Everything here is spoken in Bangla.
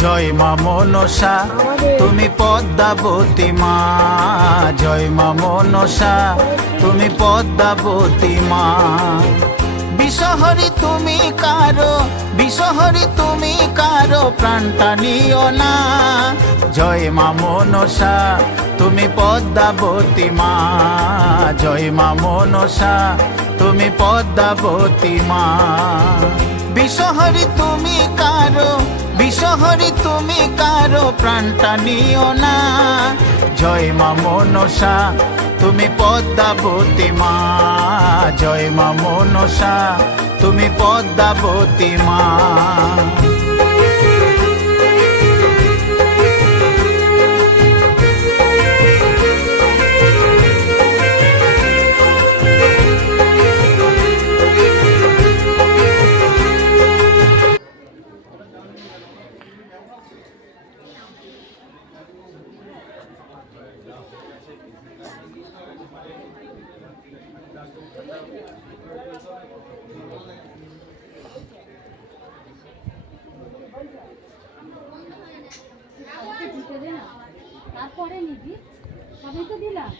জয় মা মনসা তুমি পদ্মাবতী মা, জয় মা মনসা তুমি পদ্মাবতী মা। বিষহরি তুমি কারো, বিষহরি তুমি কারো প্রাণটা নিও না। জয় মা মনসা তুমি পদ্মাবতী মা, জয় মা মনসা তুমি পদ্মাবতী মা। বিষহরি তুমি কারো, বিষহরি তুমি কারো প্রাণটা নিও না। জয় মা মনসা তুমি পদ্মাবতী মা, জয় মা মনসা তুমি পদ্মাবতী মা। তারপরে নিবি, সবই তো দিলাম।